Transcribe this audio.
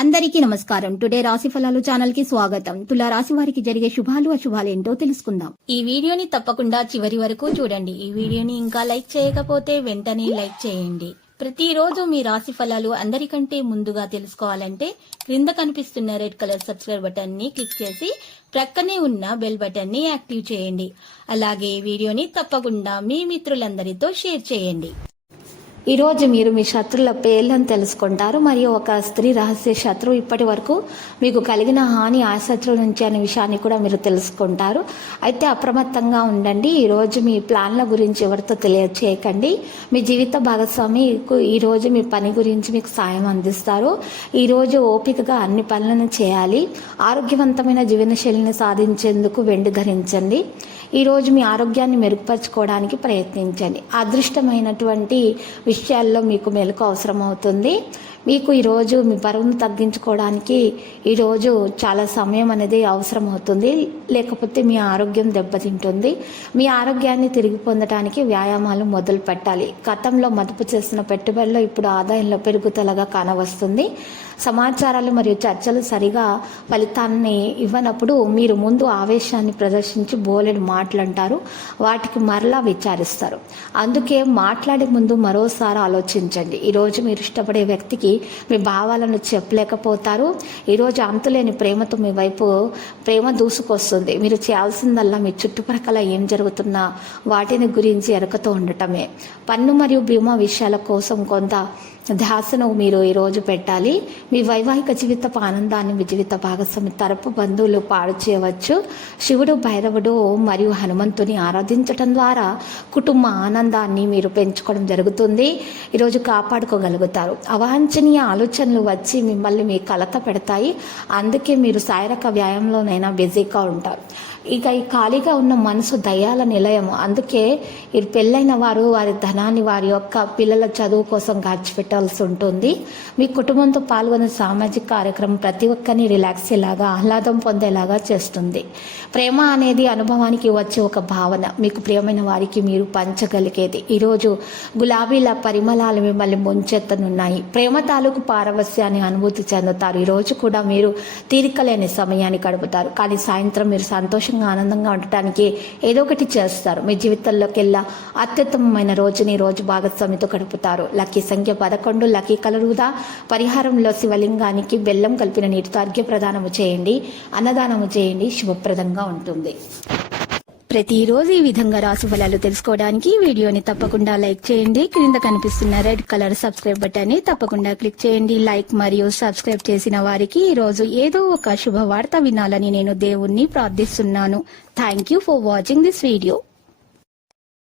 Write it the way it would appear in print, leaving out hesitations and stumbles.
అందరికీ నమస్కారం. టుడే రాశి ఫలాలు ఛానల్ కి స్వాగతం. తులా రాశి వారికి జరిగే శుభాలు అశుభాలు ఏంటో తెలుసుకుందాం. ఈ వీడియోని తప్పకుండా చివరి వరకు చూడండి. ఈ వీడియోని ఇంకా లైక్ చేయకపోతే వెంటనే లైక్ చేయండి. ప్రతిరోజు మీ రాశి ఫలాలు అందరికంటే ముందుగా తెలుసుకోవాలంటే క్రింద కనిపిస్తున్న రెడ్ కలర్ సబ్స్క్రైబ్ బటన్ ని క్లిక్ చేసి ప్రక్కనే ఉన్న బెల్ బటన్ ని యాక్టివ్ చేయండి. అలాగే ఈ వీడియోని తప్పకుండా మీ మిత్రులందరితో షేర్ చేయండి. ఈరోజు మీరు మీ శత్రుల పేర్లను తెలుసుకుంటారు. మరియు ఒక స్త్రీ రహస్య శత్రువు ఇప్పటి వరకు మీకు కలిగిన హాని ఆ శత్రువు నుంచి అనే విషయాన్ని కూడా మీరు తెలుసుకుంటారు. అయితే అప్రమత్తంగా ఉండండి. ఈరోజు మీ ప్లాన్ల గురించి ఎవరితో తెలియచేయకండి. మీ జీవిత భాగస్వామి ఈరోజు మీ పని గురించి మీకు సాయం అందిస్తారు. ఈరోజు ఓపికగా అన్ని పనులను చేయాలి. ఆరోగ్యవంతమైన జీవనశైలిని సాధించేందుకు వెండి ధరించండి. ఈరోజు మీ ఆరోగ్యాన్ని మెరుగుపరచుకోవడానికి ప్రయత్నించండి. అదృష్టమైనటువంటి విషయాల్లో మీకు మెలకు అవసరం అవుతుంది. మీకు ఈరోజు మీ బరువును తగ్గించుకోవడానికి ఈరోజు చాలా సమయం అనేది అవసరం అవుతుంది. లేకపోతే మీ ఆరోగ్యం దెబ్బతింటుంది. మీ ఆరోగ్యాన్ని తిరిగి పొందడానికి వ్యాయామాలు మొదలు పెట్టాలి. గతంలో మదుపు చేసిన పెట్టుబడిలో ఇప్పుడు ఆదాయంలో పెరుగుదలగా కానవస్తుంది. సమాచారాలు మరియు చర్చలు సరిగా ఫలితాన్ని ఇవ్వనప్పుడు మీరు ముందు ఆవేశాన్ని ప్రదర్శించి బోలెడు మాటలంటారు. వాటికి మరలా విచారిస్తారు. అందుకే మాట్లాడే ముందు మరోసారి ఆలోచించండి. ఈరోజు మీరు ఇష్టపడే వ్యక్తికి మీ భావాలను చెప్పలేకపోతారు. ఈరోజు అంతులేని ప్రేమతో మీ వైపు ప్రేమ దూసుకొస్తుంది. మీరు చేయాల్సిందల్లా మీ చుట్టుప్రక్కల ఏం జరుగుతున్నా వాటిని గురించి ఎరకతో ఉండటమే. పన్ను మరియు బీమా విషయాల కోసం కొంత ధ్యాసను మీరు ఈరోజు పెట్టాలి. మీ వైవాహిక జీవితపు ఆనందాన్ని మీ జీవిత భాగస్వామి తరపు బంధువులు పాడు చేయవచ్చు. శివుడు, భైరవుడు మరియు హనుమంతుని ఆరాధించడం ద్వారా కుటుంబ ఆనందాన్ని మీరు పెంచుకోవడం జరుగుతుంది. ఈరోజు కాపాడుకోగలుగుతారు. అవాంఛనీయ ఆలోచనలు వచ్చి మిమ్మల్ని మీ కలత పెడతాయి. అందుకే మీరు శారీరక వ్యాయామంలోనైనా బిజీగా ఉంటారు. ఇక ఈ ఖాళీగా ఉన్న మనసు దయాల నిలయము. అందుకే ఈ పెళ్ళైన వారు వారి ధనాన్ని వారి యొక్క పిల్లల చదువు కోసం ఖర్చుపెట్టాల్సి ఉంటుంది. మీ కుటుంబంతో పాల్గొనే సామాజిక కార్యక్రమం ప్రతి ఒక్కరిని రిలాక్స్ అయ్యేలాగా ఆహ్లాదం పొందేలాగా చేస్తుంది. ప్రేమ అనేది అనుభవానికి వచ్చే ఒక భావన. మీకు ప్రియమైన వారికి మీరు పంచగలిగేది. ఈరోజు గులాబీల పరిమళాలు మిమ్మల్ని ముంచెత్తనున్నాయి. ప్రేమ తాలూకు పారవస్యాన్ని అనుభూతి చెందుతారు. ఈరోజు కూడా మీరు తీరికలేని సమయాన్ని గడుపుతారు. కానీ సాయంత్రం మీరు సంతోషంగా ఆనందంగా ఉండటానికి ఏదో ఒకటి చేస్తారు. మీ జీవితంలోకి వెళ్ళా అత్యుత్తమమైన రోజుని రోజు భాగస్వామితో గడుపుతారు. లక్కీ సంఖ్య 11. లక్కీ కలర్ ఊదా. పరిహారంలో శివలింగానికి బెల్లం కలిపిన నీటితో అర్ఘ్య ప్రదానము చేయండి. అన్నదానము చేయండి. శుభప్రదంగా ఉంటుంది. ప్రతిరోజు ఈ విధంగా రాశి ఫలాలు తెలుసుకోవడానికి వీడియోని తప్పకుండా లైక్ చేయండి. క్రింద కనిపిస్తున్న రెడ్ కలర్ సబ్స్క్రైబ్ బటన్ ని తప్పకుండా క్లిక్ చేయండి. లైక్ మరియు సబ్స్క్రైబ్ చేసిన వారికి ఈ రోజు ఏదో ఒక శుభవార్త వినాలని నేను దేవుణ్ణి ప్రార్థిస్తున్నాను. Thank you for watching this video.